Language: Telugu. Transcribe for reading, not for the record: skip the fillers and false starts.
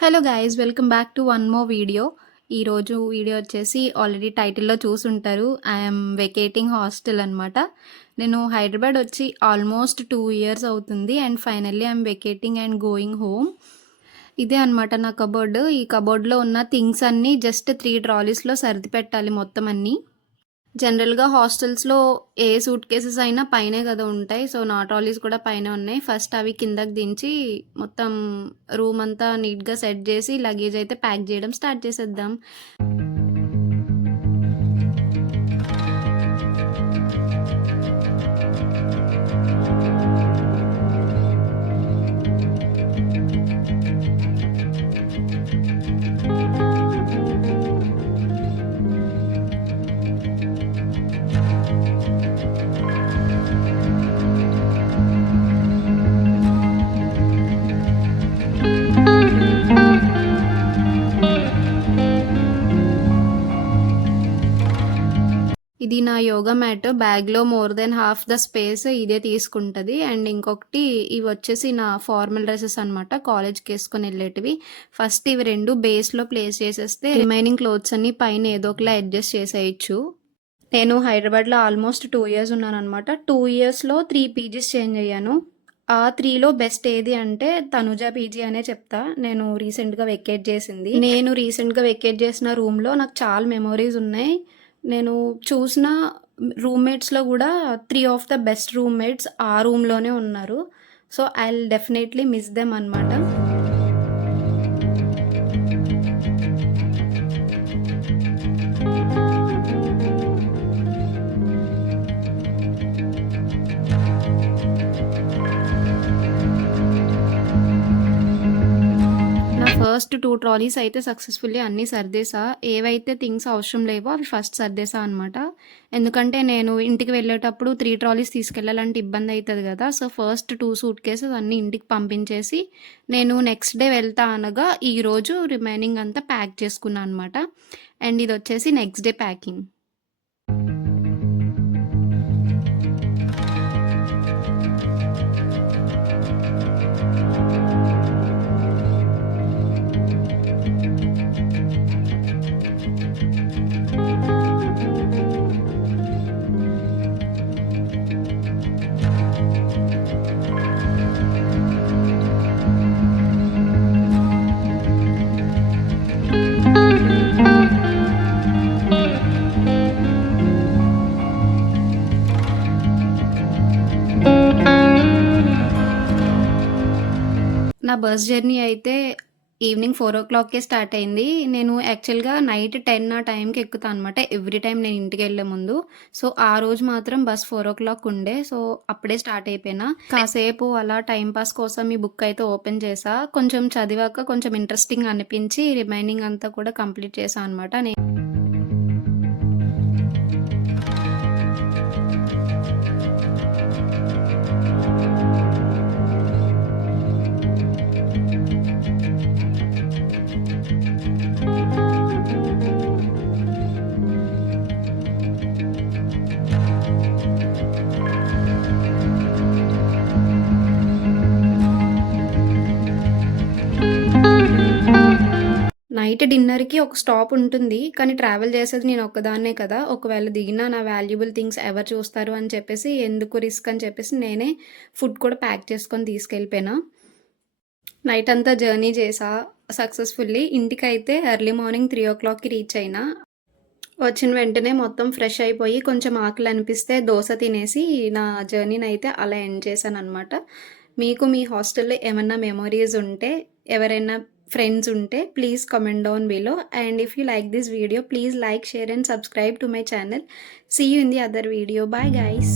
Hello guys, welcome back to one more video. ఈరోజు వీడియో వచ్చేసి ఆల్రెడీ టైటిల్లో చూసుంటారు. ఐఎమ్ వెకేటింగ్ హాస్టల్ అనమాట. నేను హైదరాబాద్ వచ్చి ఆల్మోస్ట్ 2 years అవుతుంది and finally I'm vacating and going home. ఇదే అనమాట నా కబోర్డ్. ఈ కబోర్డ్లో ఉన్న థింగ్స్ అన్నీ జస్ట్ 3 ట్రాలీస్లో సర్ది పెట్టాలి మొత్తం అన్నీ. జనరల్‌గా హాస్టల్స్‌లో ఏ సూట్ కేసెస్ అయినా పైనే కదా ఉంటాయి. సో, నా ట్రాలీస్ కూడా పైనే ఉన్నాయి. ఫస్ట్ అవి కిందకి దించి మొత్తం రూమ్ అంతా నీట్‌గా సెట్ చేసి లగేజ్ అయితే ప్యాక్ చేయడం స్టార్ట్ చేసేద్దాం. ఇది నా యోగా మ్యాట్. బ్యాగ్‌లో more than half the space ఇదే తీసుకుంటది. అండ్ ఇంకొకటి ఇవి వచ్చేసి నా ఫార్మల్ డ్రెసెస్ అనమాట. కాలేజ్‌కి వేసుకొని వెళ్ళేటివి. ఫస్ట్ ఇవి 2 బేస్‌లో ప్లేస్ చేసేస్తే రిమైనింగ్ క్లోత్స్ అన్నీ పైన ఏదో ఒకలా అడ్జస్ట్ చేసేయచ్చు. నేను హైదరాబాద్‌లో ఆల్మోస్ట్ 2 years ఉన్నాననమాట. 2 yearsలో 3 పీజీస్ చేంజ్ అయ్యాను. ఆ 3లో బెస్ట్ ఏది అంటే తనుజ పీజీ అనే చెప్తా. నేను రీసెంట్‌గా వెకేట్ చేసింది. నేను రీసెంట్‌గా వెకేట్ చేసిన రూమ్‌లో నాకు చాలా మెమోరీస్ ఉన్నాయి. నేను చూసిన రూమ్‌మేట్స్‌లో కూడా 3 ఆఫ్ ద బెస్ట్ రూమ్‌మేట్స్ ఆ రూమ్‌లోనే ఉన్నారు. So, I will definitely miss them అనమాట. ఫస్ట్ 2 ట్రాలీస్ అయితే సక్సెస్‌ఫుల్లీ అన్నీ సర్దేశా. ఏవైతే థింగ్స్ అవసరం లేవో అవి ఫస్ట్ సర్దేశా అనమాట. ఎందుకంటే నేను ఇంటికి వెళ్ళేటప్పుడు 3 ట్రాలీస్ తీసుకెళ్ళాలంటే ఇబ్బంది అవుతుంది కదా! సో, ఫస్ట్ 2 సూట్ కేసెస్ అన్నీ ఇంటికి పంపించేసి నేను నెక్స్ట్ డే వెళ్తా అనగా ఈరోజు రిమైనింగ్ అంతా ప్యాక్ చేసుకున్నా అనమాట. అండ్ ఇది వచ్చేసి నెక్స్ట్ డే ప్యాకింగ్. నా బస్ జర్నీ అయితే ఈవినింగ్ 4:00కే స్టార్ట్ అయింది. నేను యాక్చువల్‌గా నైట్ 10 ఆ టైంకి ఎక్కుతా అనమాట. ఎవ్రీ టైమ్ నేను ఇంటికెళ్ళే ముందు. సో, ఆ రోజు మాత్రం బస్ 4:00 ఉండే. సో, అప్పుడే స్టార్ట్ అయిపోయినా. కాసేపు అలా టైమ్ పాస్ కోసం ఈ బుక్ అయితే ఓపెన్ చేశా. కొంచెం చదివాక కొంచెం ఇంట్రెస్టింగ్ అనిపించి రిమైనింగ్ అంతా కూడా కంప్లీట్ చేశా అనమాట. నైట్ డిన్నర్‌కి ఒక స్టాప్ ఉంటుంది. కానీ ట్రావెల్ చేసేది నేను ఒక్కదాన్నే కదా! ఒకవేళ దిగినా నా వాల్యుబుల్ థింగ్స్ ఎవరు చూస్తారు అని చెప్పేసి ఎందుకు రిస్క్ అని చెప్పేసి నేనే ఫుడ్ కూడా ప్యాక్ చేసుకొని తీసుకెళ్ళిపోయినా. నైట్ అంతా జర్నీ చేశా సక్సెస్‌ఫుల్లీ. ఇంటికైతే ఎర్లీ మార్నింగ్ 3:00కి రీచ్ అయినా. వచ్చిన వెంటనే మొత్తం ఫ్రెష్ అయిపోయి కొంచెం ఆకలి అనిపిస్తే దోస తినేసి నా జర్నీనైతే అలా ఎండ్ చేశాననమాట. మీకు మీ హాస్టల్‌లో ఏమన్నా మెమోరీస్ ఉంటే, ఎవరైనా ఫ్రెండ్స్ ఉంటే please comment down below. And if you like this video please like, share and subscribe to my channel. See you in the other video. Bye guys.